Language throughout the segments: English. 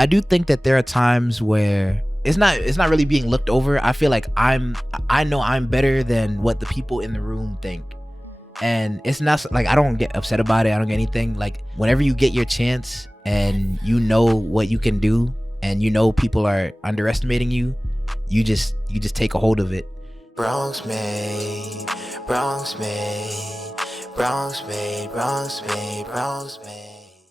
I do think that there are times where it's not really being looked over. I feel like I know I'm better than what the people in the room think. And it's not like I don't get upset about it. I don't get anything. Like whenever you get your chance and you know what you can do and you know people are underestimating you, you just take a hold of it. Bronx made, Bronx made, Bronx made, Bronx made, Bronx made.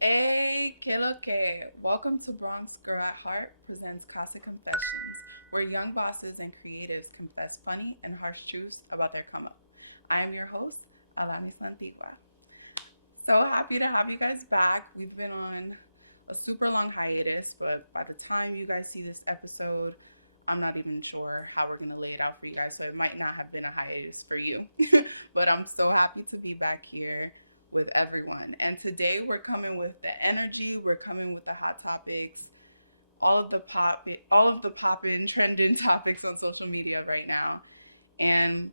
Hey, que lo que? Welcome to Bronx Girl at Heart presents Casa Confessions, where young bosses and creatives confess funny and harsh truths about their come up. I am your host, Alanis. So happy to have you guys back. We've been on a super long hiatus, but by the time you guys see this episode, I'm not even sure how we're going to lay it out for you guys, so it might not have been a hiatus for you. But I'm so happy to be back here with everyone. And today we're coming with the energy, we're coming with the hot topics, all of the poppin', trending topics on social media right now. And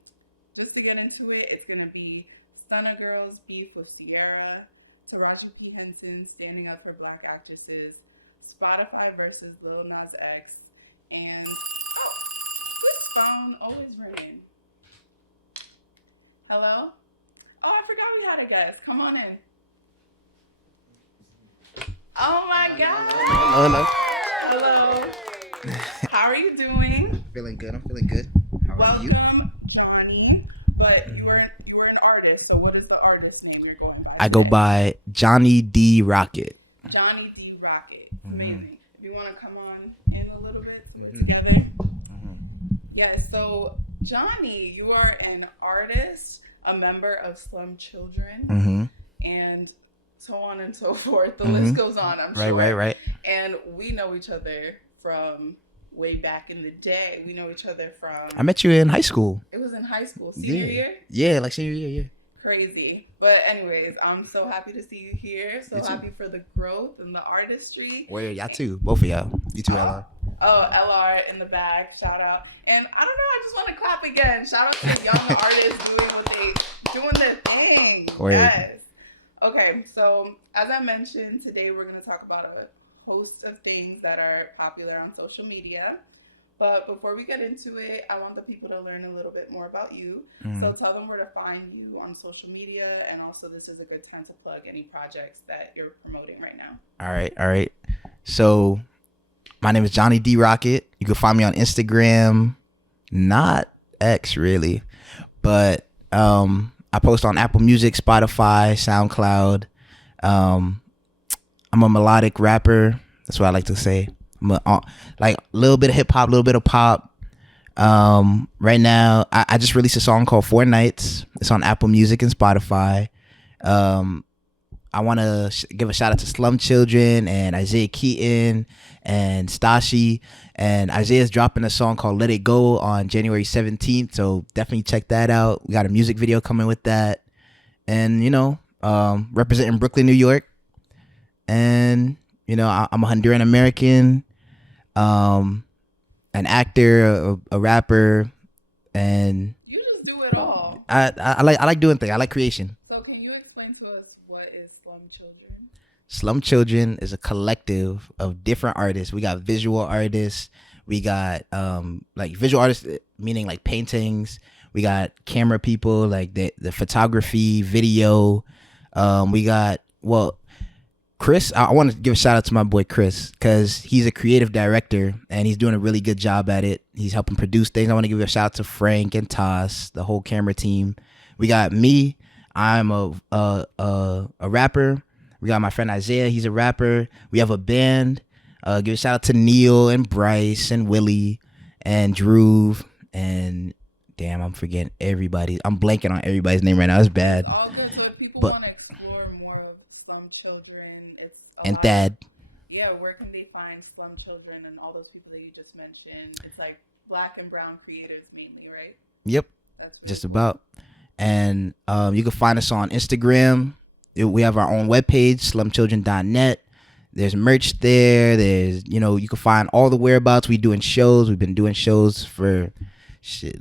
just to get into it, it's going to be Stunna Girls beef with Sierra, Taraji P. Henson standing up for black actresses, Spotify versus Lil Nas X, and this phone always ringing. Hello? Oh, I forgot we had a guest. Come on in. Oh my God. Hello. How are you doing? I'm feeling good. How are you? Welcome, Jonny. But you are an artist. So what is the artist name you're going by? I go by Jonny D Rocket. Jonny D Rocket. Amazing. If you want to come on in a little bit together. Yeah, so Jonny, you are an artist, a member of Slum Children, and so on and so forth. The list goes on, I'm sure. Right. And we know each other from way back in the day. We know each other from... I met you in high school. It was in high school. Senior year? Yeah, like senior year, yeah. Crazy. But anyways, I'm so happy to see you here. So happy for the growth and the artistry. Well, y'all too. Both of y'all. You too, LR. Oh, LR in the back. Shout out. And I don't know, I just want to clap again. Shout out to young artists doing their thing. Word. Yes. Okay, so as I mentioned, today we're going to talk about a host of things that are popular on social media. But before we get into it, I want the people to learn a little bit more about you. So tell them where to find you on social media. And also, this is a good time to plug any projects that you're promoting right now. All right. So my name is Jonny D Rocket. You can find me on Instagram, not X really, but I post on Apple Music, Spotify, SoundCloud. I'm a melodic rapper. That's what I like to say. I'm like a little bit of hip hop, a little bit of pop. Right now, I just released a song called 4 Nights. It's on Apple Music and Spotify. I want to give a shout out to Slum Children and Isaiah Keaton and Stashi. And Isaiah's dropping a song called Let It Go on January 17th. So definitely check that out. We got a music video coming with that. And, representing Brooklyn, New York. And, I'm a Honduran American, an actor, a rapper. And You just do it all. I like doing things. I like creation. So can you explain to us what is Slum Children? Slum Children is a collective of different artists. We got visual artists. We got visual artists, meaning like paintings. We got camera people, like the photography, video. We got, Chris. I want to give a shout out to my boy Chris because he's a creative director and he's doing a really good job at it. He's helping produce things. I want to give a shout out to Frank and Toss, the whole camera team. We got me. I'm a rapper. We got my friend Isaiah. He's a rapper. We have a band. Give a shout out to Neil and Bryce and Willie and Drew and damn, I'm forgetting everybody. I'm blanking on everybody's name right now. It's bad. Also, so if people want to explore more of Slum Children, it's and Thad. Yeah, where can they find Slum Children and all those people that you just mentioned? It's like black and brown creators mainly, right? Yep. That's really just cool. about. And you can find us on Instagram. We have our own webpage, slumchildren.net. There's merch there. There's, you can find all the whereabouts. We've been doing shows for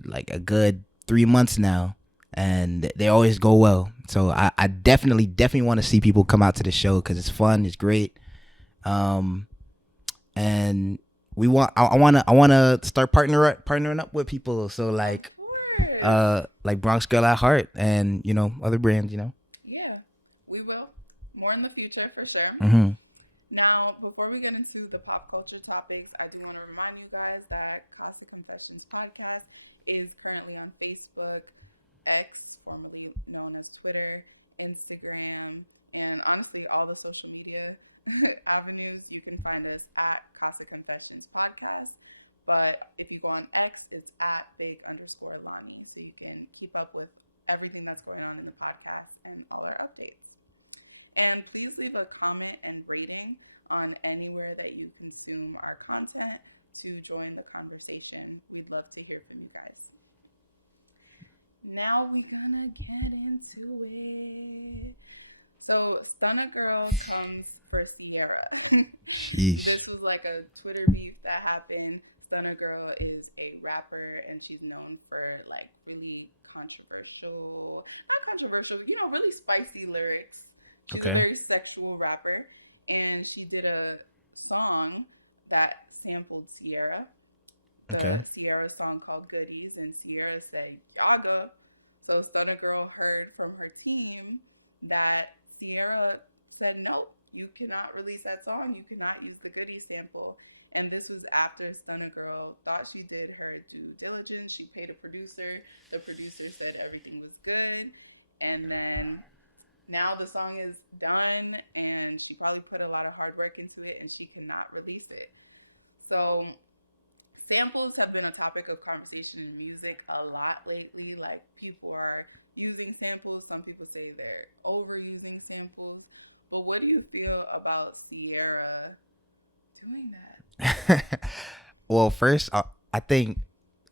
like a good 3 months now. And they always go well. So I definitely want to see people come out to the show because it's fun. It's great. and I wanna start partnering up with people. So like Bronx Girl at Heart, and other brands. Yeah, we will. More in the future for sure. Mm-hmm. Now, before we get into the pop culture topics, I do want to remind you guys that Casa Confessions podcast is currently on Facebook, X, formerly known as Twitter, Instagram, and honestly, all the social media avenues. You can find us at Casa Confessions podcast. But if you go on X, it's at big_Lonnie. So you can keep up with everything that's going on in the podcast and all our updates. And please leave a comment and rating on anywhere that you consume our content to join the conversation. We'd love to hear from you guys. Now we're gonna get into it. So Stunna Girl comes for Sierra. Sheesh. This was like a Twitter beef that happened. Stunna Girl is a rapper, and she's known for like really not controversial, but really spicy lyrics. She's a very sexual rapper, and she did a song that sampled Sierra. The Sierra song called Goodies, and Sierra said, Yaga. So Stunna Girl heard from her team that Sierra said, no, you cannot release that song. You cannot use the Goodies sample. And this was after Stunna Girl thought she did her due diligence. She paid a producer. The producer said everything was good. And then now the song is done, and she probably put a lot of hard work into it, and she cannot release it. So samples have been a topic of conversation in music a lot lately. Like, people are using samples. Some people say they're overusing samples. But what do you feel about Sierra doing that? Well, first, I think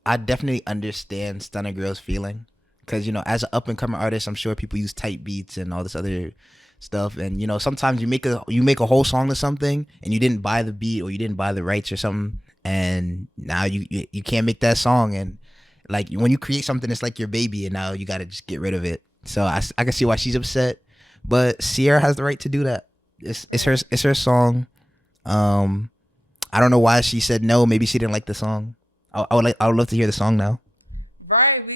I definitely understand Stunna Girl's feeling. Because, as an up-and-coming artist, I'm sure people use tight beats and all this other stuff. And, sometimes you make a whole song to something, and you didn't buy the beat or you didn't buy the rights or something. And now you can't make that song. And, like, when you create something, it's like your baby, and now you got to just get rid of it. So I can see why she's upset. But Sierra has the right to do that. It's her song. I don't know why she said no. Maybe she didn't like the song. I would love to hear the song now. Right,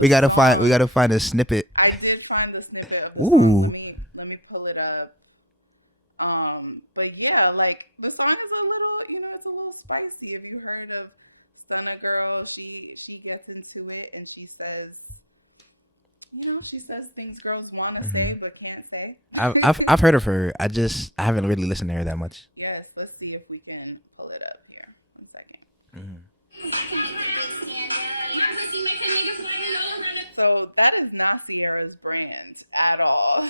we gotta find a snippet. I did find the snippet of the Ooh. song. Let me pull it up. But yeah, like, the song is a little, it's a little spicy. If you heard of Stunna Girl, she gets into it, and she says things girls want to say but can't say. I've heard of her. I haven't really listened to her that much. Yes, let's see if we can pull it up here. 1 second. Mm-hmm. So that is not Sierra's brand at all.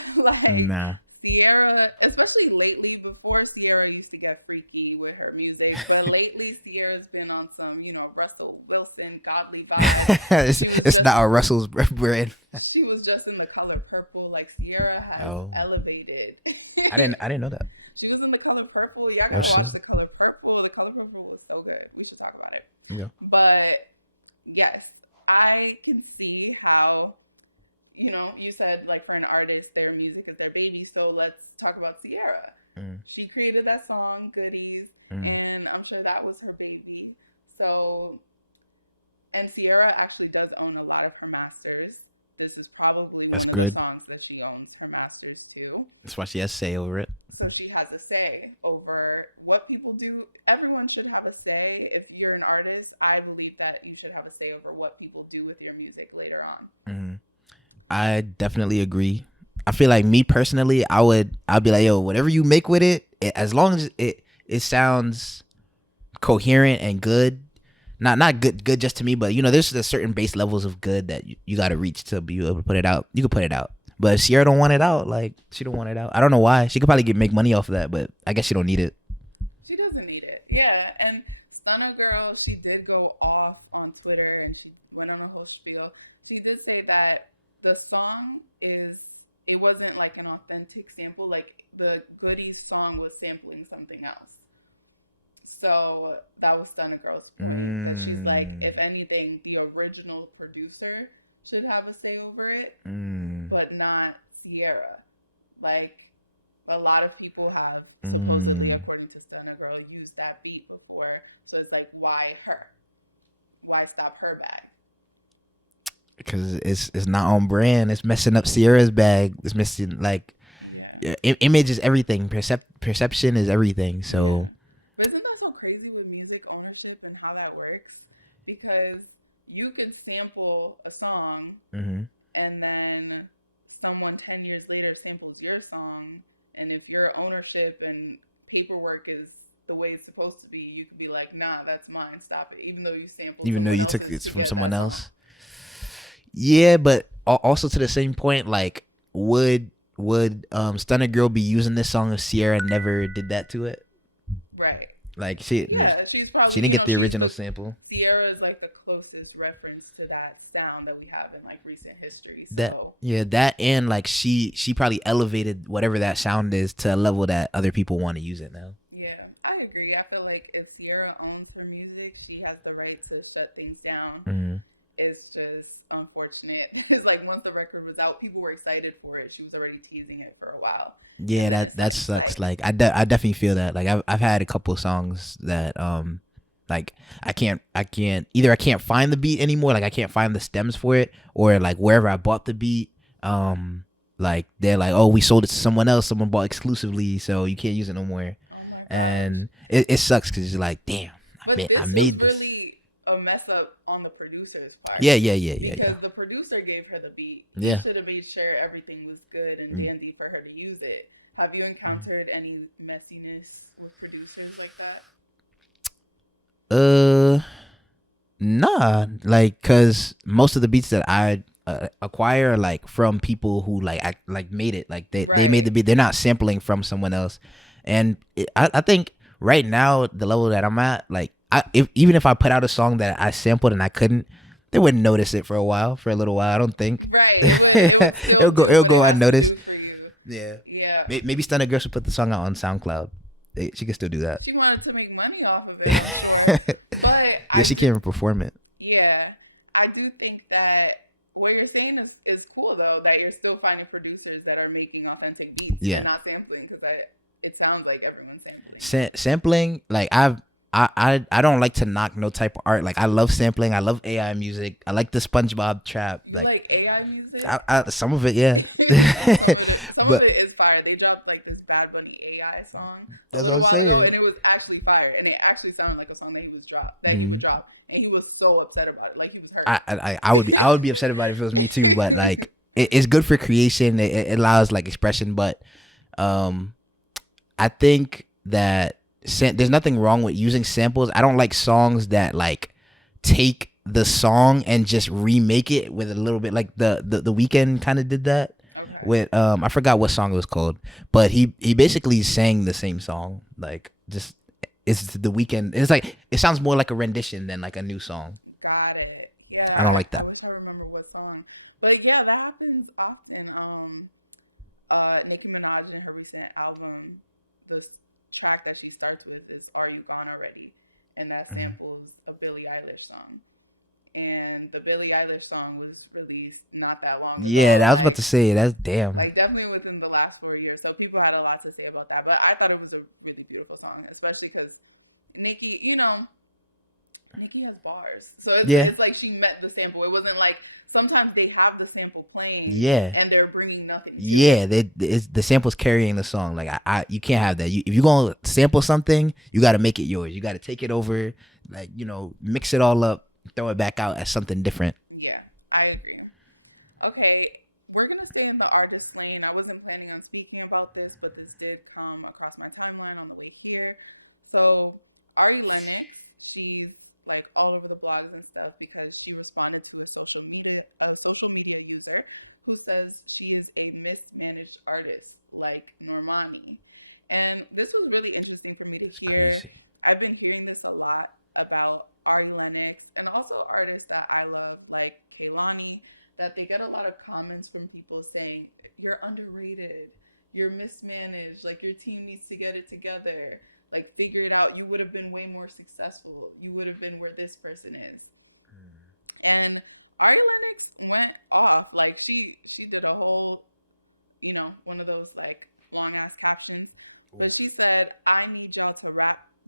Nah. Sierra, especially lately, before Sierra used to get freaky with her music, but lately Sierra's been on some, Russell Wilson, godly vibes. It's not a Russell's brand. She was just in the color purple. Like, Sierra has elevated. I didn't know that. She was in the color purple. Y'all gotta watch the color purple. The color purple was so good. We should talk about it. Yeah. But yes, I can see how, you said, like, for an artist, their music is their baby. So let's talk about Sierra. She created that song, Goodies, and I'm sure that was her baby. So, and Sierra actually does own a lot of her masters. This is probably one of the songs that she owns her masters to. That's why she has say over it. So she has a say over what people do. Everyone should have a say. If you're an artist, I believe that you should have a say over what people do with your music later on. Mm-hmm. I definitely agree. I feel like, me personally, I'd be like, yo, whatever you make with it, as long as it sounds coherent and good. Not good just to me, but there's a certain base levels of good that you got to reach to be able to put it out. You can put it out, but if Sierra don't want it out, like, she don't want it out. I don't know why. She could probably make money off of that, but I guess she don't need it. She doesn't need it. Yeah, and Stunna Girl, she did go off on Twitter, and she went on a whole spiel. She did say that the song it wasn't like an authentic sample. Like, the Goodies song was sampling something else. So that was Stunna Girl's point. That she's like, if anything, the original producer should have a say over it, but not Sierra. Like, a lot of people have, supposedly, according to Stunna Girl, that beat before. So it's like, why her? Why stop her bag? Because it's not on brand. It's messing up Sierra's bag. It's missing like image is everything. Perception is everything. So. But isn't that so crazy with music ownership and how that works? Because you can sample a song Mm-hmm. and then someone 10 years later samples your song, and if your ownership and paperwork is the way it's supposed to be, you could be like, nah, that's mine, stop it, even though you sampled Even though someone you took else's it to from get someone that else. song. Yeah, but also to the same point, like would Stunner Girl be using this song if Sierra never did that to it? Right. Like She's probably, she didn't get the original sample. Sierra is like the closest reference to that sound that we have in like recent history. So that and like she probably elevated whatever that sound is to a level that other people want to use it now. Yeah, I agree. I feel like if Sierra owns her music, she has the right to shut things down. Mm-hmm. It's just unfortunate. It's like once the record was out, people were excited for it. She was already teasing it for a while. Yeah, that sucks. Like I definitely feel that. Like I've had a couple songs that like I can't either I can't find the beat anymore, like I can't find the stems for it, or like wherever I bought the beat, like they're like, oh, we sold it to someone else, someone bought exclusively, so you can't use it no more. And it sucks because it's like, damn, I made this. Really a mess up on the producer's part. Yeah. Because the producer gave her the beat. Yeah. He should have made sure everything was good and dandy for her to use it. Have you encountered any messiness with producers like that? Nah, like, cause most of the beats that I acquire are like from people who like made it, like they made the beat. They're not sampling from someone else, and I think right now the level that I'm at, like even if I put out a song that I sampled and I couldn't, they wouldn't notice it for a little while. I don't think. Right. It'll go unnoticed. Yeah. Maybe Stunner Girl should put the song out on SoundCloud. She can still do that. She wanted to make money off of it, but yeah, she can't even perform it. Yeah, I do think that what you're saying is cool though. That you're still finding producers that are making authentic beats. Yeah. And not sampling, because it sounds like everyone's sampling. Sampling, like I don't like to knock no type of art. Like I love sampling. I love AI music. I like the SpongeBob trap. Like AI music. Some of it, yeah. Some of it is fire. They dropped like this Bad Bunny AI song. That's what I'm saying. And it was actually fire, and it actually sounded like a song that he would drop. He would drop, and he was so upset about it, like he was hurt. I would be upset about it if it was me too. But like it's good for creation. It allows like expression. But I think that there's nothing wrong with using samples. I don't like songs that like take the song and just remake it with a little bit, like the Weeknd kind of did that. Okay. With I forgot what song it was called, but he basically sang the same song, like just it's the Weeknd. It's like it sounds more like a rendition than like a new song. Got it. Yeah. I don't like that. I wish I remember what song, but yeah, that happens often. Nicki Minaj in her recent album, the track that she starts with is "Are You Gone Already," and that samples a Billie Eilish song. And the Billie Eilish song was released not that long ago. Yeah, I was about to say, that's damn. Like definitely within the last 4 years. So people had a lot to say about that. But I thought it was a really beautiful song, especially because Nicki, Nicki has bars. So it's like she met the sample. It wasn't like sometimes they have the sample playing. Yeah. And they're bringing nothing. Yeah, the sample's carrying the song. Like you can't have that. If you're gonna sample something, you got to make it yours. You got to take it over, like mix it all up. Throw it back out as something different. Yeah, I agree. Okay, we're going to stay in the artist lane. I wasn't planning on speaking about this, but this did come across my timeline on the way here. So, Ari Lennox, she's like all over the blogs and stuff because she responded to a social media user who says she is a mismanaged artist like Normani. And this was really interesting for me to hear. Crazy. I've been hearing this a lot about Ari Lennox and also artists that I love like Kehlani, that they get a lot of comments from people saying, you're underrated, you're mismanaged, like your team needs to get it together, like figure it out, you would have been way more successful, you would have been where this person is. And Ari Lennox went off, like she did a whole, one of those like long ass captions. But she said, I need y'all to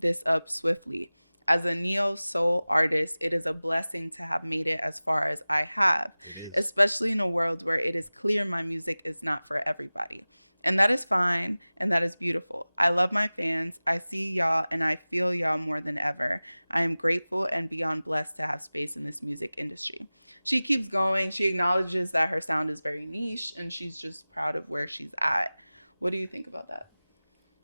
this up swiftly. As a neo soul artist, it is a blessing to have made it as far as I have, It is. especially in a world where it is clear my music is not for everybody. And that is fine, and that is beautiful. I love my fans, I see y'all, and I feel y'all more than ever. I am grateful and beyond blessed to have space in this music industry. She keeps going. She acknowledges that her sound is very niche, and she's just proud of where she's at. What do you think about that?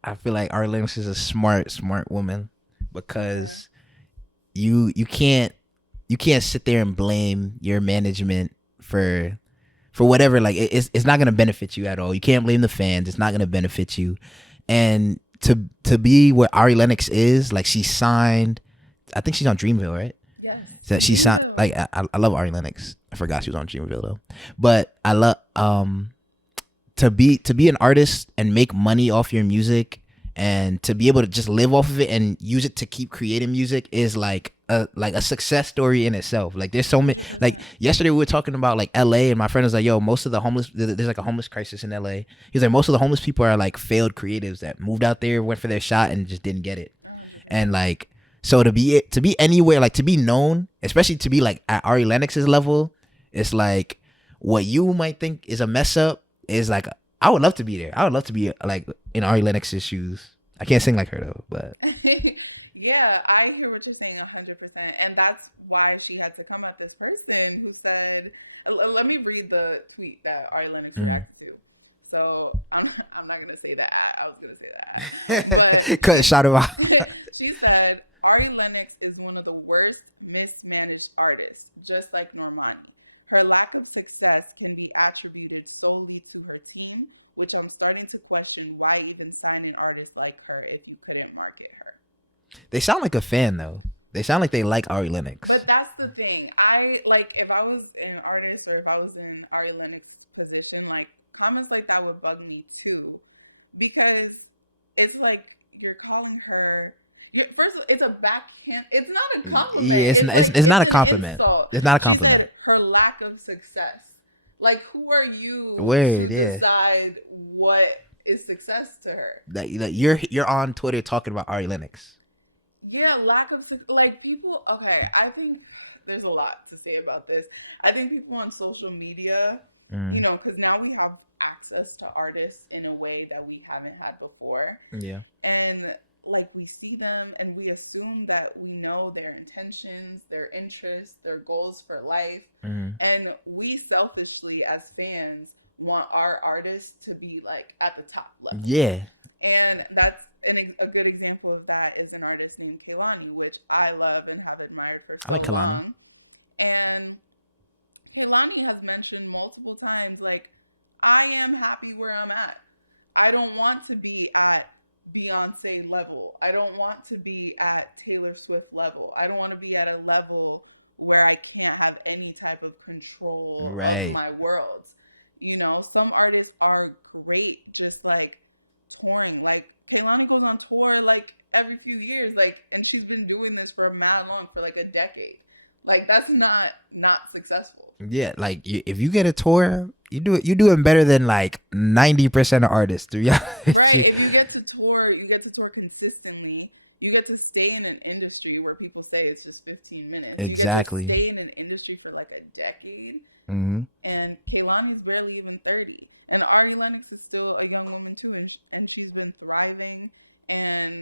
I feel like Ari Lennox is a smart woman because you can't sit there and blame your management for whatever. Like it's not gonna benefit you at all. You can't blame the fans. It's not gonna benefit you. And to be where Ari Lennox is, like she signed. I think she's on Dreamville, right? Yes. That she signed. Like I love Ari Lennox. I forgot she was on Dreamville though. But I love to be an artist and make money off your music and to be able to just live off of it and use it to keep creating music is like a success story in itself. Like there's so many. Like yesterday we were talking about like LA and my friend was like, yo, most of the homeless, there's like a homeless crisis in LA. He's like, most of the homeless people are like failed creatives that moved out there, went for their shot and just didn't get it. And like, so to be anywhere, like to be known, especially to be like at Ari Lennox's level, it's like what you might think is a mess up is like, I would love to be there. I would love to be like in Ari Lennox's shoes. I can't sing like her though, but Yeah, I hear what you're saying 100%. And that's why she had to come at this person who said, let me read the tweet that Ari Lennox reacted to. So I'm not going to say that. I was going to say that. cut shot him out. She said, Ari Lennox is one of the worst mismanaged artists, just like Normani. Her lack of success can be attributed solely to her team, which I'm starting to question why even sign an artist like her if you couldn't market her. They sound like a fan though. They sound like they like Ari Lennox. But that's the thing. I like if I was an artist or if I was in Ari Lennox's position, like comments like that would bug me too, because it's like you're calling her. First, it's a backhand. It's not a compliment. Yeah, it's not a compliment. It's not a compliment. She said her lack of success. Like, who are you to decide what is success to her? Like you're on Twitter talking about Ari Lennox. Yeah, lack of like people. Okay, I think there's a lot to say about this. I think people on social media, you know, because now we have access to artists in a way that we haven't had before. Yeah, and like we see them and we assume that we know their intentions, their interests, their goals for life. And we selfishly as fans want our artists to be like at the top level. Yeah. And that's a good example of that is an artist named Kehlani, which I love and have admired for so I like Kehlani. long. And Kehlani has mentioned multiple times, like, I am happy where I'm at. I don't want to be at Beyonce level. I don't want to be at Taylor Swift level. I don't want to be at a level where I can't have any type of control of my world. You know, some artists are great just like touring. Like Kehlani goes on tour like every few years, like, and she's been doing this for mad long, for like a decade. Like that's not successful. Yeah, like if you get a tour, you're doing better than like 90% of artists. To be honest. Right. If you get to tour consistently. You get to stay in an industry where people say it's just 15 minutes. Exactly. You get to stay in an industry for like a decade. Mm-hmm. And Kehlani's barely even 30. And Ari Lennox is still a young woman too, and she's been thriving. And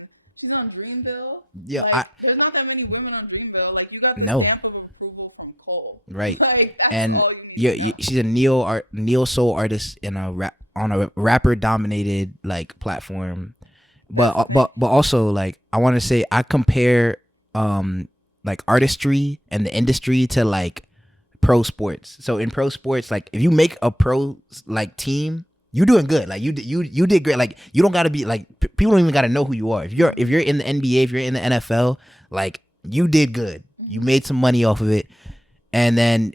she's on Dreamville. Yeah, like, there's not that many women on Dreamville. Like you got the stamp of approval from Cole. Right. Like, that's and all you need to know. She's a neo soul artist in on a rapper dominated like platform. But also like I want to say I compare like artistry and the industry to like pro sports. So in pro sports, like if you make a pro like team, you're doing good. Like you did great. Like you don't gotta be like people don't even gotta know who you are. If you're in the NBA, if you're in the NFL, like you did good. You made some money off of it, and then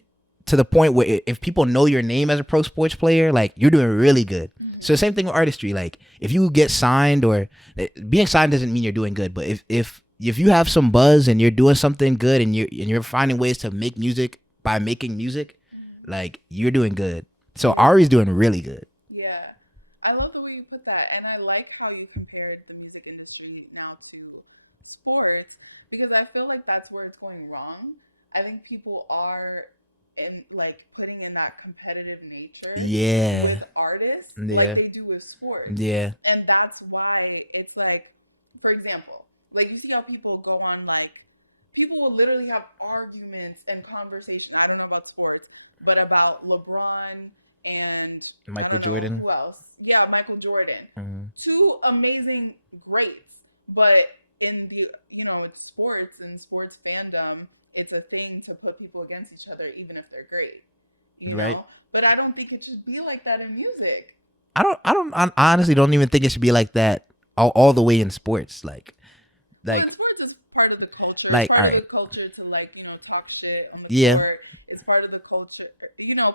to the point where if people know your name as a pro sports player, like you're doing really good. So the same thing with artistry. Like if you get signed, or being signed doesn't mean you're doing good, but if you have some buzz and you're doing something good and you're finding ways to make music by making music, like you're doing good. So Ari's doing really good. Yeah, I love the way you put that, and I like how you compared the music industry now to sports because I feel like that's where it's going wrong. I think people are in like putting in that competitive nature Yeah. with artists like Yeah. they do with sports. Yeah. And that's why it's like, for example, like you see how people go on like people will literally have arguments and conversation. I don't know about sports, but about LeBron and I Michael don't know Jordan. who else. Yeah, Michael Jordan. Mm-hmm. Two amazing greats, but in the it's sports and sports fandom, it's a thing to put people against each other even if they're great. You Right. know? But I don't think it should be like that in music. I honestly don't even think it should be like that all the way in sports. Well, Like, sports is part of the culture. It's all part of right. the culture to like talk shit on the Yeah. court. It's part of the culture.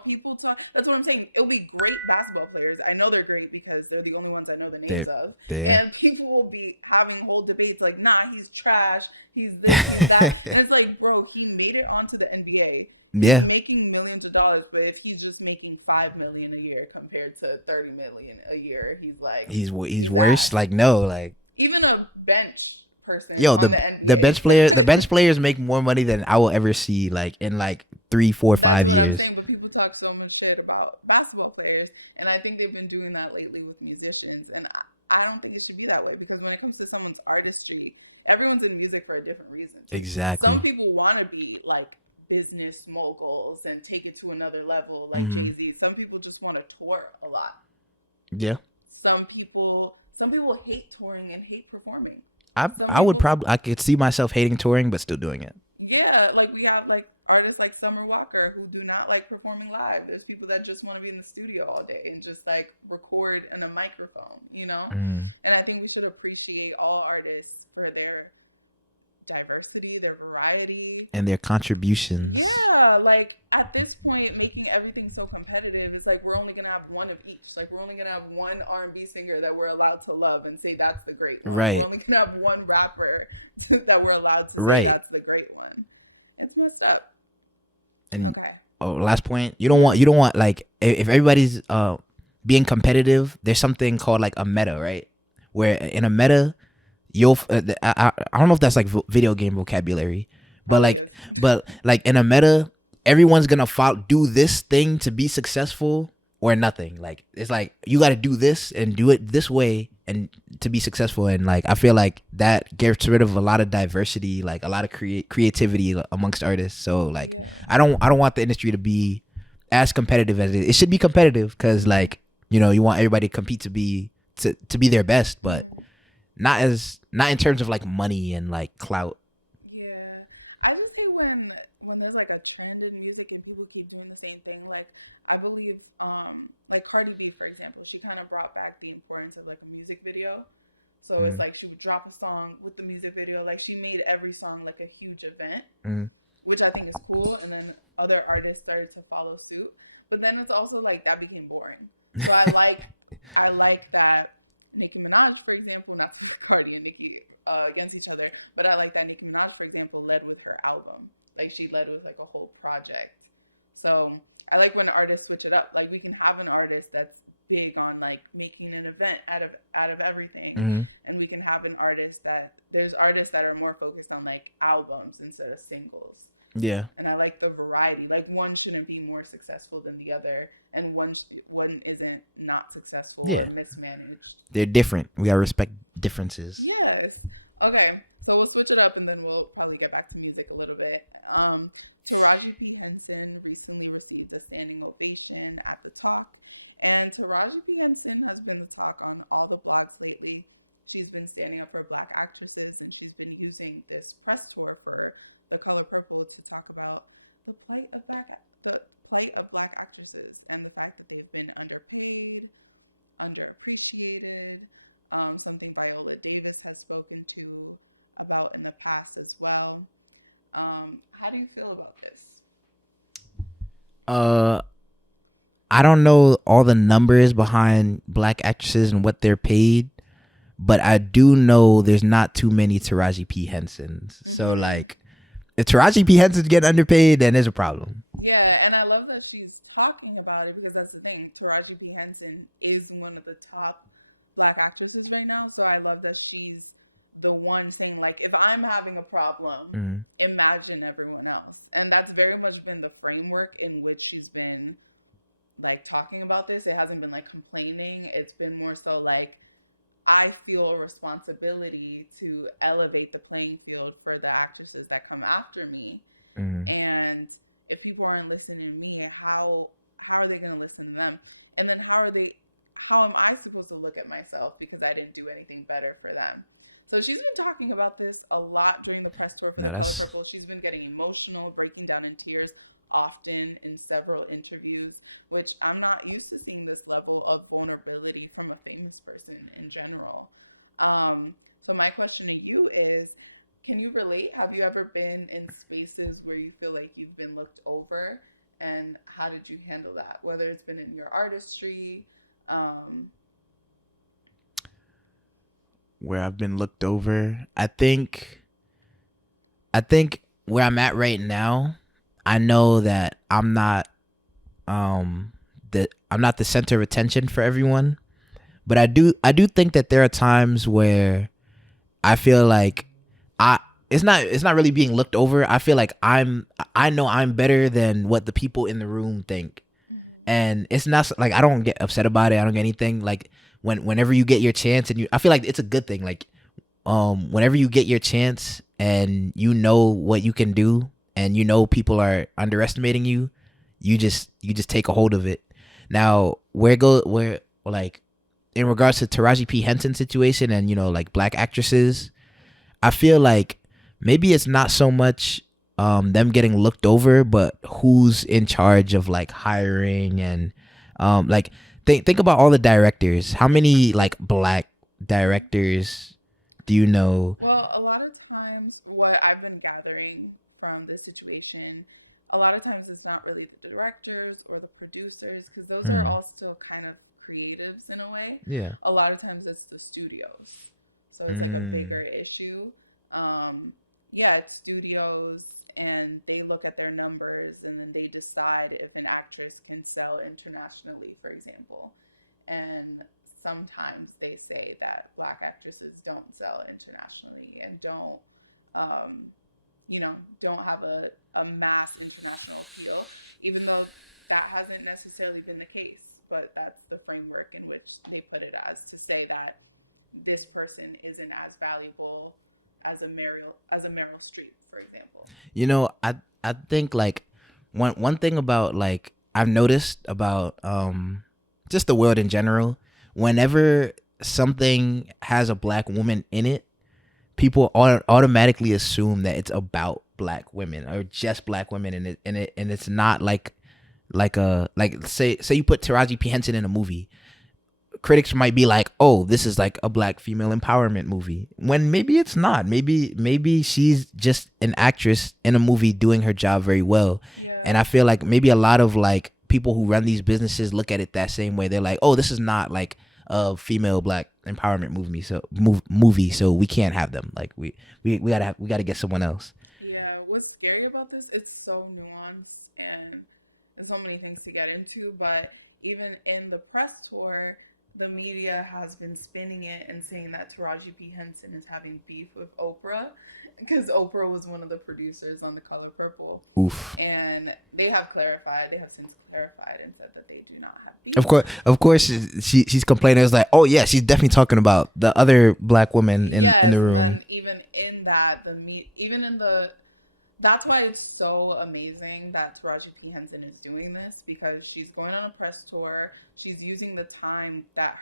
People talk. That's what I'm saying. It'll be great basketball players. I know they're great because they're the only ones I know the names of. And people will be having whole debates like, nah, he's trash. He's this, he's that. And it's like, bro, he made it onto the NBA. Yeah. He's making millions of dollars, but if he's just making $5 million a year compared to $30 million a year, he's like he's worse. Like, no, like even a bench person. Yo, on the NBA. the bench players make more money than I will ever see like in like 3, 4, 5 That's what years. I'm saying, but people talk so much shit about basketball players, and I think they've been doing that lately with musicians, and I don't think it should be that way because when it comes to someone's artistry, everyone's in music for a different reason. Exactly. Some people want to be like business moguls and take it to another level, like Jay-Z. Some people just want to tour a lot. Yeah. Some people hate touring and hate performing. I could see myself hating touring but still doing it. Yeah, like we have like artists like Summer Walker who do not like performing live. There's people that just want to be in the studio all day and just like record in a microphone, And I think we should appreciate all artists for their diversity, their variety, and their contributions. Yeah, like at this point, making everything so competitive, it's like we're only gonna have one of each. Like we're only gonna have one R&B singer that we're allowed to love and say that's the great one. Right. We're only gonna have one rapper that we're allowed to say that's the great one. It's messed up. And last point, you don't want like if everybody's being competitive, there's something called like a meta, right? Where in a meta, you'll I don't know if that's like video game vocabulary, but like in a meta, everyone's gonna do this thing to be successful or nothing. Like it's like you got to do this and do it this way and to be successful. And like I feel like that gets rid of a lot of diversity, like a lot of creativity amongst artists. So like I don't want the industry to be as competitive as it should be competitive because like you want everybody to compete to be their best, but not in terms of like money and like clout. Yeah, I just think when there's like a trend in music and people keep doing the same thing, like I believe like Cardi B, for example, she kind of brought back the importance of like a music video. So it's like she would drop a song with the music video. Like she made every song like a huge event, which I think is cool. And then other artists started to follow suit. But then it's also like that became boring. So I like that Nicki Minaj, for example, not Cardi and Nicki against each other, but I like that Nicki Minaj, for example, led with her album. Like she led with like a whole project. So I like when artists switch it up. Like we can have an artist that's big on like making an event out of everything, and we can have an artist there's artists that are more focused on like albums instead of singles. Yeah. And I like the variety. Like one shouldn't be more successful than the other, and one isn't not successful or mismanaged. They're different. We gotta respect differences. Yes. Okay. So we'll switch it up, and then we'll probably get back to music a little bit. Taraji P. Henson recently received a standing ovation at the talk, and Taraji P. Henson has been a talk on all the blogs lately. She's been standing up for Black actresses, and she's been using this press tour for The Color Purple to talk about the plight of Black actresses and the fact that they've been underpaid, underappreciated. Something Viola Davis has spoken to about in the past as well. How do you feel about this? I don't know all the numbers behind Black actresses and what they're paid, but I do know there's not too many Taraji P. Hensons. So like, if Taraji P. Henson's getting underpaid, then there's a problem. Yeah, and I love that she's talking about it because that's the thing. Taraji P. Henson is one of the top Black actresses right now, so I love that she's the one saying, like, if I'm having a problem, imagine everyone else. And that's very much been the framework in which she's been, like, talking about this. It hasn't been, like, complaining. It's been more so, like, I feel a responsibility to elevate the playing field for the actresses that come after me. And if people aren't listening to me, how are they going to listen to them? And then how am I supposed to look at myself because I didn't do anything better for them? So she's been talking about this a lot during the press tour for Color Purple. She's been getting emotional, breaking down in tears often in several interviews, which I'm not used to seeing this level of vulnerability from a famous person in general. So my question to you is, can you relate? Have you ever been in spaces where you feel like you've been looked over? And how did you handle that? Whether it's been in your artistry, where I've been looked over. I think where I'm at right now, I know that I'm not the center of attention for everyone, but I do think that there are times where I feel like it's not really being looked over. I feel like I know I'm better than what the people in the room think. And it's not like I don't get upset about it. I don't get anything. Like whenever you get your chance, and I feel like it's a good thing. Like whenever you get your chance and you know what you can do, and you know people are underestimating you, you just take a hold of it. Now where like in regards to Taraji P. Henson situation and like black actresses, I feel like maybe it's not so much them getting looked over, but who's in charge of like hiring and like think about all the directors. How many like black directors do you know? Well, a lot of times what I've been gathering from this situation, a lot of times it's not really the directors or the producers, because those are all still kind of creatives in a way. Yeah. A lot of times it's the studios. So it's like a bigger issue. It's studios, and they look at their numbers and then they decide if an actress can sell internationally, for example. And sometimes they say that black actresses don't sell internationally and don't have a mass international appeal, even though that hasn't necessarily been the case. But that's the framework in which they put it as, to say that this person isn't as valuable as a Meryl Streep, for example. I think like one thing about like I've noticed about just the world in general, whenever something has a black woman in it, people automatically assume that it's about black women or just black women and it's not like say you put Taraji P. Henson in a movie. Critics might be like, oh, this is like a black female empowerment movie, when maybe it's not. Maybe she's just an actress in a movie doing her job very well. Yeah. And I feel like maybe a lot of like people who run these businesses look at it that same way. They're like, oh, this is not like a female black empowerment movie, so we can't have them. Like we gotta get someone else. Yeah, what's scary about this, it's so nuanced and there's so many things to get into, but even in the press tour, the media has been spinning it and saying that Taraji P. Henson is having beef with Oprah, because Oprah was one of the producers on The Color Purple. Oof. And they have since clarified and said that they do not have beef. Of course, she's complaining. It's like, oh yeah, she's definitely talking about the other black women in the room. Even in that, that's why it's so amazing that Taraji P. Henson is doing this, because she's going on a press tour. She's using the time that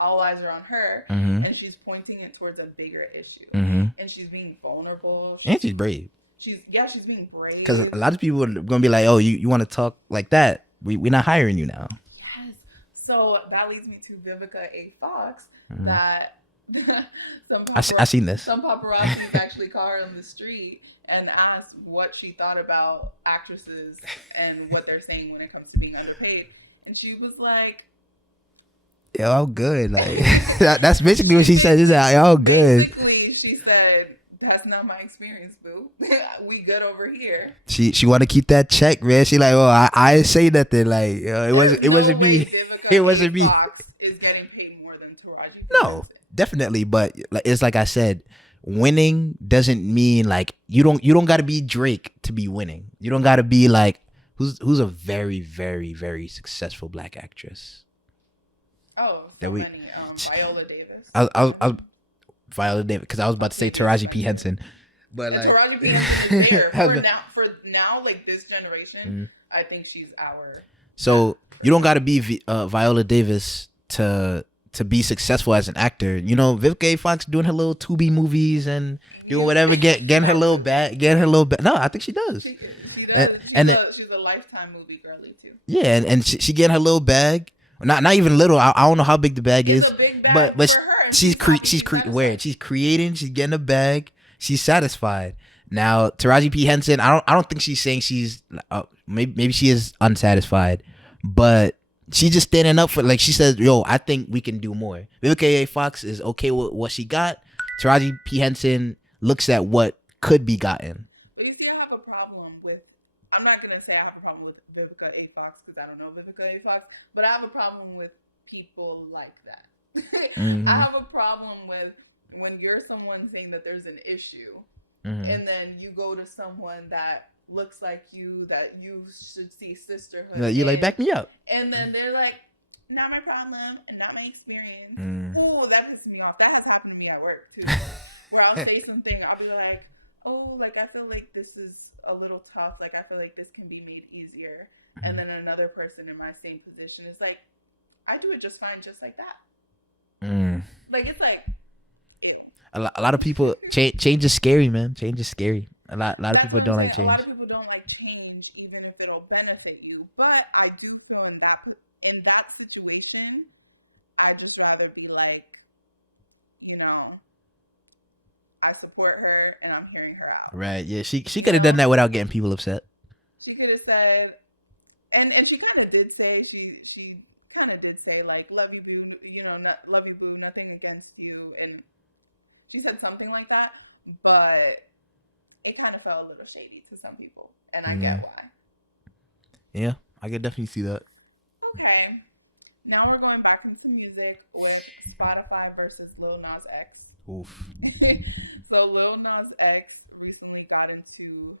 all eyes are on her, and she's pointing it towards a bigger issue. And she's being vulnerable. And she's brave. She's being brave. Because a lot of people are going to be like, oh, you want to talk like that? We're not hiring you now. Yes. So that leads me to Vivica A. Fox, that I seen this. Some paparazzi actually caught her on the street and asked what she thought about actresses and what they're saying when it comes to being underpaid. And she was like, yo, I'm good. Like that's basically what she said. Is that yo, good. Basically, she said, that's not my experience, boo. We good over here. She want to keep that check, man. She like, oh, I say nothing. Like it wasn't me. It wasn't me. Fox is getting paid more than Taraji P. No, Henson. definitely, but it's like I said, winning doesn't mean like you don't got to be Drake to be winning. You don't got to be like who's a very very very successful black actress. Oh, so That we, many. Viola Davis. I was Viola Davis because I was about to say Taraji P Henson, but And like Taraji P. Henson is there for now, like this generation. I think she's our. So you don't got to be Viola Davis to be successful as an actor. You know, Vivica A. Fox doing her little Tubi movies and doing whatever, getting her little bag, No, I think she does. She does. She's a Lifetime movie girly too. Yeah, and she getting her little bag. Not even little. I don't know how big the bag is, a big bag but for her. she's creating. She's getting a bag. She's satisfied. Now Taraji P Henson, I don't think she's saying she's maybe she is unsatisfied, but she's just standing up for, like she says, yo, I think we can do more. Vivica A. Fox is okay with what she got. Taraji P Henson looks at what could be gotten. But you see, I have a problem with. I'm not gonna say I have a problem with Vivica A. Fox because I don't know Vivica A. Fox, but I have a problem with people like that. I have a problem with when you're someone saying that there's an issue, and then you go to someone that looks like you, that you should see sisterhood. You like, back me up. And then they're like, not my problem and not my experience. Oh, that pisses me off. That has happened to me at work too. Where I'll say something, I'll be like, oh, like I feel like this is a little tough. Like I feel like this can be made easier. And then another person in my same position is like, I do it just fine, just like that. Like it's like, ew. A lot of people change is scary, man. Change is scary. A lot of people don't like change. A lot of people don't like change, even if it'll benefit you. But I do feel in that situation, I just rather be like, you know, I support her and I'm hearing her out. Right? Yeah. She could have done that without getting people upset. She could have said, and she kind of did say she kind of did say like, love you boo, you know, love you boo, nothing against you, and she said something like that, but it kind of felt a little shady to some people, and I get why. Yeah, I could definitely see that. Okay, now we're going back into music with Spotify versus Lil Nas X. Oof. So Lil Nas X recently got into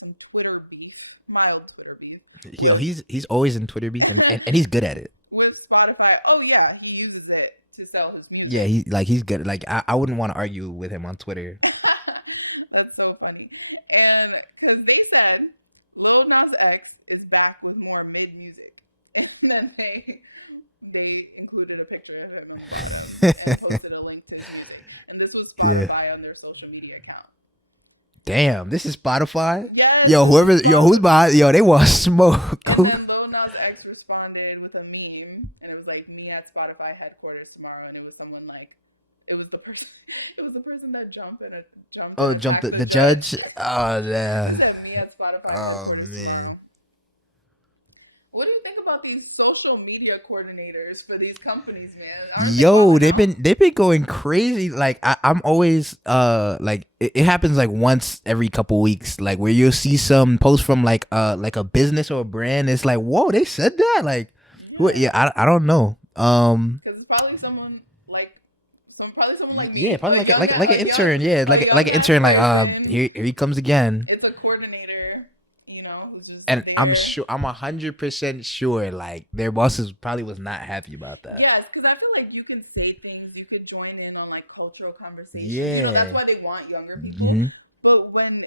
some Twitter beef, mild Twitter beef. Yo, he's always in Twitter beef, and he's good at it. With Spotify, oh yeah, he uses it to sell his music. Yeah, he's good. Like I wouldn't want to argue with him on Twitter. That's so funny. And because they said Lil Nas X is back with more mid music, and then they included a picture of him and posted a link to the music. And this was Spotify on their social media account. Damn, this is Spotify? Yes. Who's behind? Yo, they want smoke. And then Lil Nas X responded with a meme, and it was like, me at Spotify headquarters tomorrow, and it was someone like, it was the person that jumped. Oh, jumped the judge? Oh, yeah. Me at Spotify. Oh, man. Tomorrow. What do you think about these social media coordinators for these companies, man? Yo, they've been going crazy. Like I'm always like it happens like once every couple weeks, like where you'll see some post from like a business or a brand. It's like, whoa, they said that. Like, I don't know. Because it's probably someone like me. Yeah, probably like an intern. Yeah, like an intern. Like here he comes again. It's a coordinator. And there. I'm 100% sure, like their bosses probably was not happy about that. Yes, because I feel like you can say things, you could join in on like cultural conversations. Yeah, you know, that's why they want younger people. But when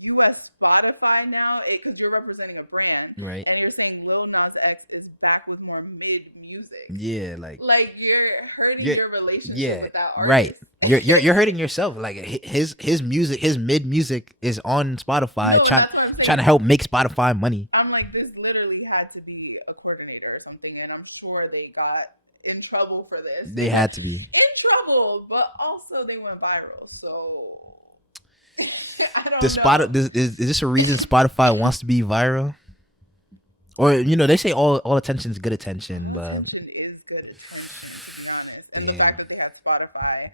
you at Spotify now, because you're representing a brand, right? And you're saying Lil Nas X is back with more mid music. Yeah, like you're hurting your relationship with that artist. Right. You're hurting yourself. Like his music, his mid music is on Spotify, trying to help make Spotify money. I'm like, this literally had to be a coordinator or something, and I'm sure they got in trouble for this. They had to be in trouble, but also they went viral. So I don't know. Is this a reason Spotify wants to be viral? Or they say all attention is good attention, but attention is good attention, to be honest. And the fact that they have Spotify,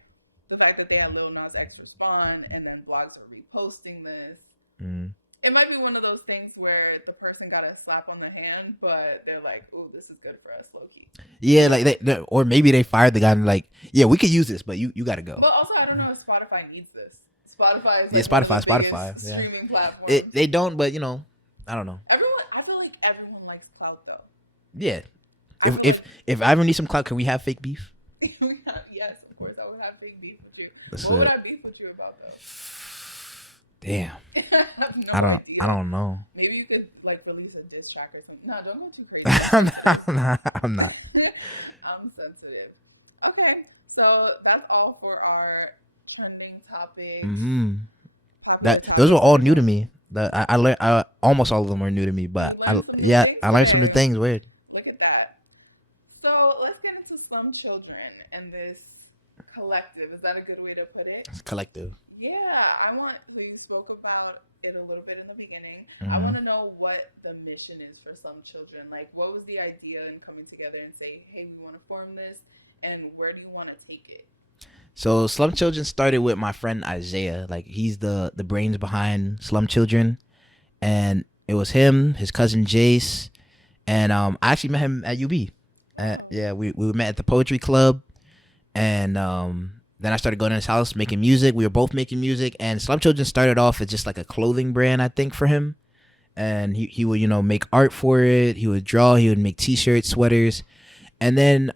the fact that they had Lil Nas X respond, and then blogs are reposting this. It might be one of those things where the person got a slap on the hand, but they're like, "Oh, this is good for us, low key." Yeah, like or maybe they fired the guy and like, yeah, we could use this, but you got to go. But also, I don't know if Spotify needs this. Spotify is Yeah, like one of the Spotify. biggest Yeah, streaming platforms. they don't, but I don't know. I feel like everyone likes clout though. Yeah, I feel if I ever need some clout, can we have fake beef? yes, of course, I would have big beef with you. That's What would it. I beef with you about though? Damn, I have no I idea. don't know. Maybe you could like release a diss track or something. No, don't go too crazy. I'm not. I'm sensitive. Okay, so that's all for our trending topics. Mm-hmm. Popular Those were topics. all new to me. I learned almost all of them were new to me, but You learned some new things I learned some new today. things. Weird. Look at that. So let's get into Slum Children and this collective. Is that a good way to put it? It's collective. Yeah, we spoke about it a little bit in the beginning. I Mhm. want to know what the mission is for Slum Children. Like, what was the idea in coming together and say, hey, we want to form this, and where do you want to take it? So Slum Children started with my friend Isaiah. Like he's the brains behind Slum Children, and it was him, his cousin Jace, and I actually met him at UB. Yeah, we met at the poetry club, and then I started going to his house making music. We were both making music, and Slum Children started off as just like a clothing brand, I think, for him. And he would make art for it. He would draw. He would make T-shirts, sweaters, and then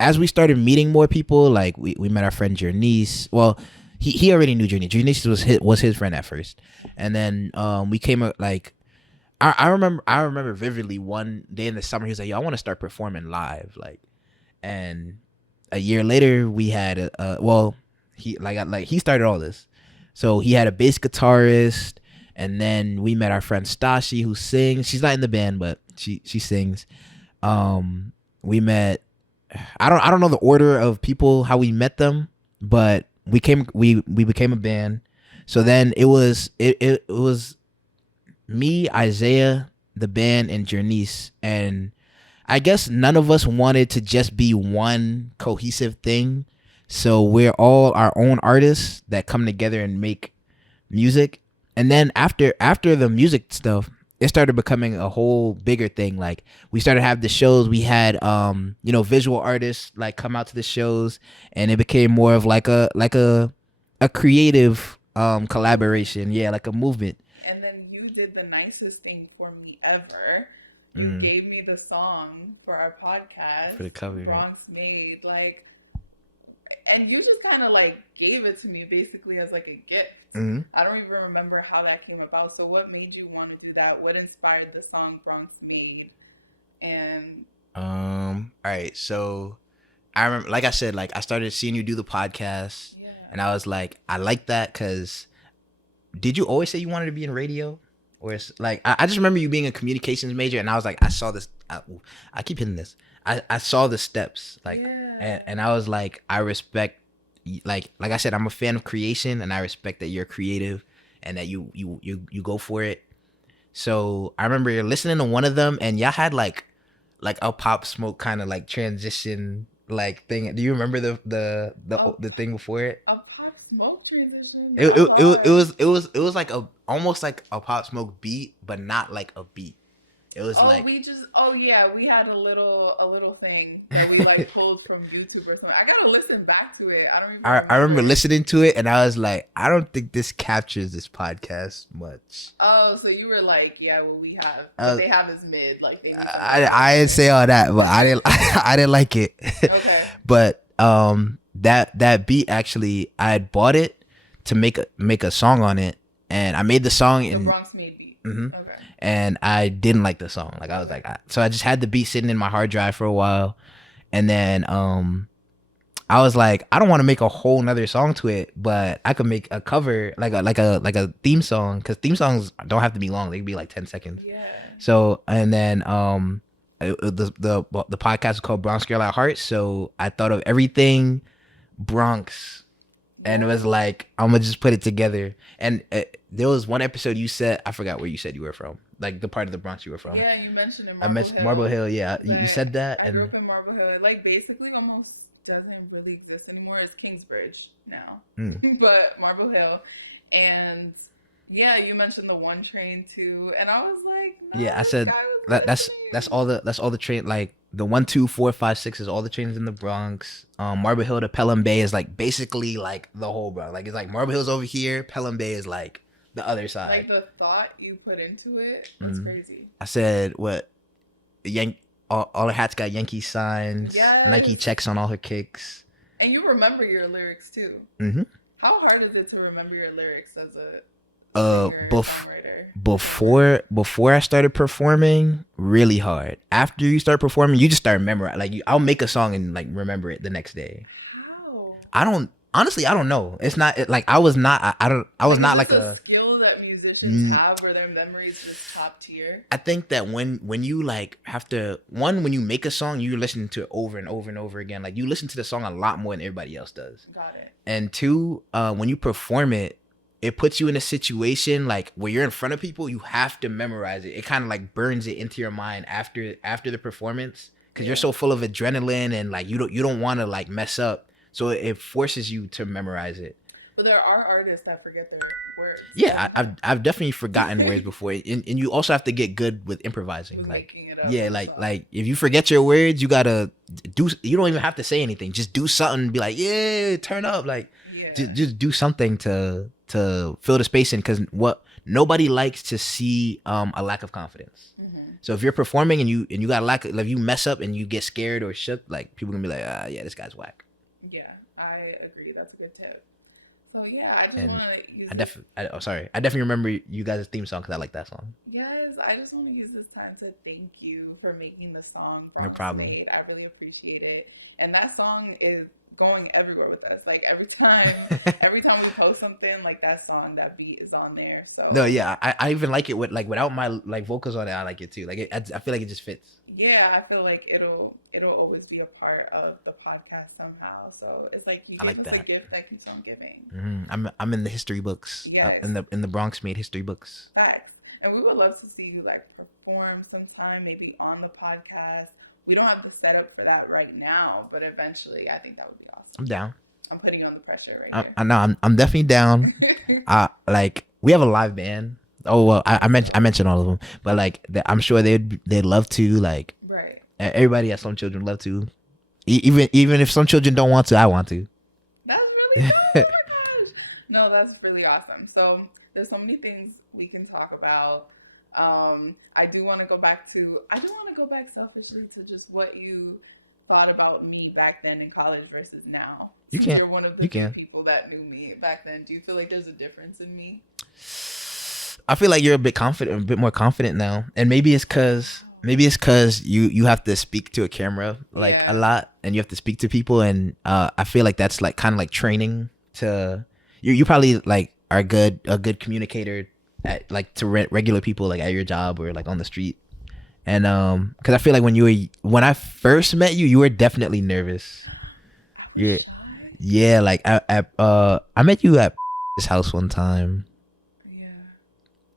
as we started meeting more people, like we met our friend Jernice. Well, he already knew Jernice. Jernice was his friend at first, and then we came like I remember vividly one day in the summer he was like, "Yo, I want to start performing live," like, and a year later we had he started all this, so he had a bass guitarist, and then we met our friend Stashi who sings. She's not in the band, but she sings. We met. I don't know the order of people how we met them, but we became a band. So then it was me, Isaiah, the band, and Jernice, and I guess none of us wanted to just be one cohesive thing. So we're all our own artists that come together and make music. And then after the music stuff, it started becoming a whole bigger thing. Like we started to have the shows. We had visual artists like come out to the shows, and it became more of like a creative collaboration. Yeah, like a movement. And then you did the nicest thing for me ever. You gave me the song for our podcast For the cover, right? Bronx Made, like, and you just kind of like gave it to me basically as like a gift. I don't even remember how that came about. So what made you want to do that? What inspired the song Bronx Made? And all right, so I remember, like I said, like I started seeing you do the podcast, yeah. and I was like, I like that because did you always say you wanted to be in radio? Or it's like I just remember you being a communications major, and I was like, I saw this. I keep hitting this. I saw the steps, like, Yeah. and I was like, I respect, like I said, I'm a fan of creation, and I respect that you're creative and that you go for it. So I remember listening to one of them, and y'all had like a Pop Smoke kind of like transition like thing. Do you remember the thing before it? A Pop Smoke transition. It was like almost like a Pop Smoke beat, but not like a beat. It was like we had a little thing that we like pulled from YouTube or something. I gotta listen back to it. I don't even. I remember listening to it, and I was like, I don't think this captures this podcast much. Oh, so you were like, yeah, what we have, what they have is mid. Like they. I didn't say all that, but I didn't I didn't like it. Okay. But that beat actually, I had bought it to make a song on it, and I made the song in the Bronx Made beat. Mm-hmm. Okay. And I didn't like the song. Like I was like, so I just had the beat sitting in my hard drive for a while, and then I was like, I don't want to make a whole nother song to it, but I could make a cover like a theme song, because theme songs don't have to be long; they can be like 10 seconds. Yeah. So and then the podcast is called Bronx Girl at Heart, so I thought of everything Bronx. And it was like, I'm gonna just put it together. And there was one episode you said, I forgot where you said you were from, like the part of the Bronx you were from. Yeah, you mentioned in I mentioned Marble Hill. Yeah, you said that. I grew up in Marble Hill. It like basically almost doesn't really exist anymore. It's Kingsbridge now, but Marble Hill, and Yeah, you mentioned the one train too, and I was like, no, Yeah, I this said guy was that's listening. all the train, like the 1, 2, 4, 5, 6 is all the trains in the Bronx. Marble Hill to Pelham Bay is like basically like the whole Bronx. Like it's like Marble Hill's over here, Pelham Bay is like the other side. Like the thought you put into it, that's Mm. crazy. I said what all her hats got Yankee signs, Nike Yes, checks on all her kicks. and you remember your lyrics too. Mm-hmm. How hard is it to remember your lyrics as a Uh, singer or bef- songwriter? before I started performing, really hard. After you start performing, you just start memorizing. Like I'll make a song and like remember it the next day. How? I don't honestly. I don't know. It's not like I was not. I don't. I was Like, not is like this a. skill that musicians have where their memory is just top tier? I think that when you like have to when you make a song, you listen to it over and over and over again. Like you listen to the song a lot more than everybody else does. Got it. And two, when you perform it, it puts you in a situation like where you're in front of people. You have to memorize it. It kind of like burns it into your mind after the performance because you're so full of adrenaline and like you don't want to like mess up. So it forces you to memorize it. But there are artists that forget their words. Yeah, I've definitely forgotten words before, and you also have to get good with improvising. Just Like making it up yeah, and like stuff. like if you forget your words, you gotta do. You don't even have to say anything. Just do something. Be like, yeah, turn up. Like Yeah. just do something to fill the space in. Because what nobody likes to see a lack of confidence. So if you're performing and you got a lack of, like you mess up and you get scared or shook, like people gonna be like, yeah, this guy's whack. Yeah, I agree. That's a good tip. So yeah, I just And want to use. I definitely remember you guys' theme song because I like that song. Yes, I just want to use this time to thank you for making the song. No problem. Made. I really appreciate it. And that song is going everywhere with us. Like every time we post something, like that song, that beat is on there. So No, yeah, I even like it with like without my like vocals on it. I like it too. Like I feel like it just fits. yeah, I feel like it'll always be a part of the podcast somehow. So it's like you I give like us that. a gift that keeps on giving. I'm in the history books. Yes. In the Bronx made history books. Facts. And we would love to see you like perform sometime, maybe on the podcast. We don't have the setup for that right now, but eventually I think that would be awesome. I'm down. I'm putting you on the pressure right I know I'm definitely down. Like we have a live band. Oh well, I mentioned all of them, but like I'm sure they'd love to. Like Right. everybody at Slum Children love to. Even if some children don't want to, I want to. That's really cool. Oh my gosh. No, that's really awesome. So there's so many things we can talk about. I do want to go back selfishly to just what you thought about me back then in college versus now. You Since can't. You're one of the You few can. people that knew me back then. Do you feel like there's a difference in me? I feel like you're a bit more confident now, and maybe it's cause you have to speak to a camera like a lot, and you have to speak to people, and I feel like that's like kind of like training to you probably like are a good communicator at like to regular people like at your job or like on the street, and because I feel like when I first met you, you were definitely nervous. Yeah, like I met you at his house one time.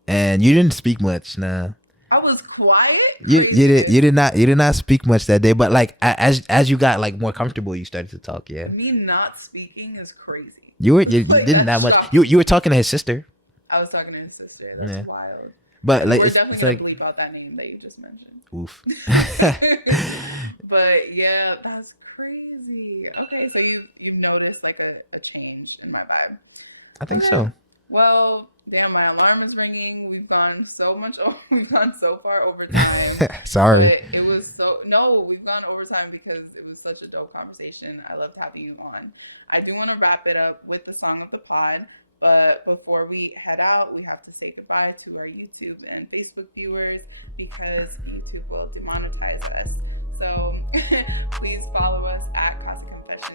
And you didn't speak much, nah. I was quiet. You did not speak much that day, but like as you got like more comfortable, you started to talk. Yeah. Me not speaking is crazy. You Like, didn't that that's much. shocking. You were talking to his sister, I was talking to his sister. That's Yeah. wild. but like We're it's definitely like gonna bleep out that name that you just mentioned. oof. But yeah, that's crazy. Okay, so you noticed like a change in my vibe. I think Okay. so. Well, damn, my alarm is ringing. We've gone so far over time. Sorry. But we've gone over time because it was such a dope conversation. I loved having you on. I do want to wrap it up with the song of the pod, but before we head out, we have to say goodbye to our YouTube and Facebook viewers because YouTube will demonetize us. So please follow us at Casa Confessions